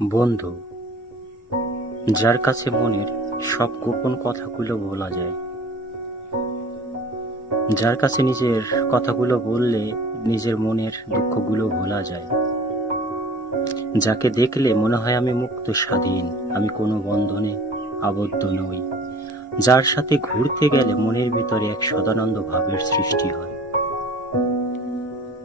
বন্ধু, যার কাছে মনের সব গোপন কথাগুলো বলা যায়, যার কাছে নিজের কথাগুলো বললে নিজের মনের দুঃখগুলো ভোলা যায়, যাকে দেখলে মনে হয় আমি মুক্ত স্বাধীন, আমি কোনো বন্ধনে আবদ্ধ নই, যার সাথে ঘুরতে গেলে মনের ভিতরে এক সদানন্দ ভাবের সৃষ্টি হয়,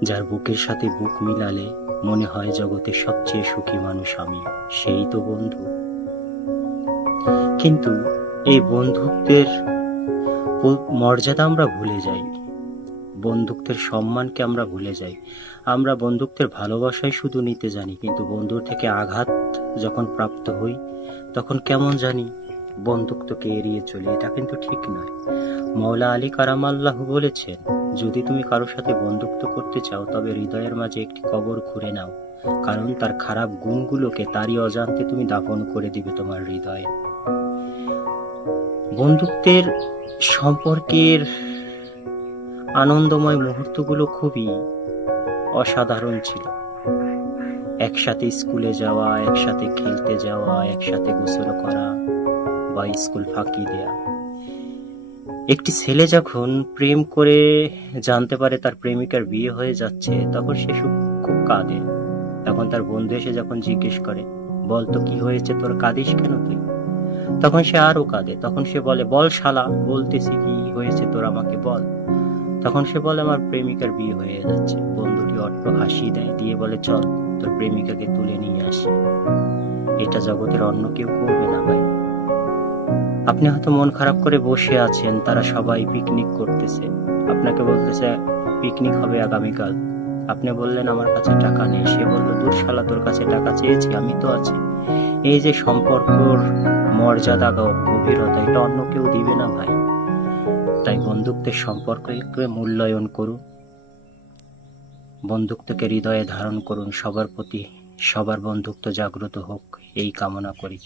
যার বুকের সাথে বুক মিলালে মনে হয় জগতের সবচেয়ে সুখী মানুষ আমি, সেই তো বন্ধু। কিন্তু এই বন্ধুত্বের মর্যাদা আমরা ভুলে যাই, বন্ধুত্বের সম্মানকে আমরা ভুলে যাই। আমরা বন্ধুত্বের ভালোবাসাই শুধু নিতে জানি, কিন্তু বন্ধুর থেকে আঘাত যখন প্রাপ্ত হই তখন কেমন জানি বন্ধুত্বকে এড়িয়ে চলি। এটা কিন্তু ঠিক নয়। মওলা আলী কারামাল্লাহু বলেছেন, যদি তুমি কারোর সাথে বন্ধুত্ব করতে চাও তবে হৃদয়ের মাঝে একটি কবর খুঁড়ে নাও, কারণ তার খারাপ গুণগুলোকে তারই অজান্তে তুমি দাফন করে দিবে তোমার হৃদয়ে। বন্ধুত্বের সম্পর্কের আনন্দময় মুহূর্তগুলো খুবই অসাধারণ ছিল। একসাথে স্কুলে যাওয়া, একসাথে খেলতে যাওয়া, একসাথে গোসল করা বা স্কুল ফাঁকি দেয়া। একটি ছেলে যখন প্রেম করে জানতে পারে তার প্রেমিকার বিয়ে হয়ে যাচ্ছে, তখন সে খুব কাঁদে। তখন তার বন্ধু এসে যখন জিজ্ঞেস করে, বলতো কি হয়েছে তোর, কাঁদিস কেন তুই? তখন সে আরো কাঁদে। তখন সে বলে, বল শালা, বলতেছি কি হয়েছে তোর, আমাকে বল। তখন সে বলে, আমার প্রেমিকার বিয়ে হয়ে যাচ্ছে। বন্ধুটি অট্ট হাসি দেয়, দিয়ে বলে, চল তোর প্রেমিকাকে তুলে নিয়ে আসি। এটা জগতের অন্য কেউ করবে না ভাই। আপনি হয়তো মন খারাপ করে বসে আছেন, তারা সবাই পিকনিক করতেছে, আপনাকে বলতেছে পিকনিক হবে আগামীকাল। আপনি বললেন আমার কাছে টাকা নেই। সে বলল, দূর শালা, তোর কাছে টাকা চেয়েছি, আমি তো আছি। এই যে সম্পর্কর মর্যাদা, গভীরতা, এটা অন্য কেউ দিবে না ভাই। তাই বন্ধুত্বের সম্পর্ককে মূল্যায়ন করুন, বন্ধুত্বকে হৃদয়ে ধারণ করুন। সবার প্রতি সবার বন্ধুত্ব জাগ্রত হোক, এই কামনা করি।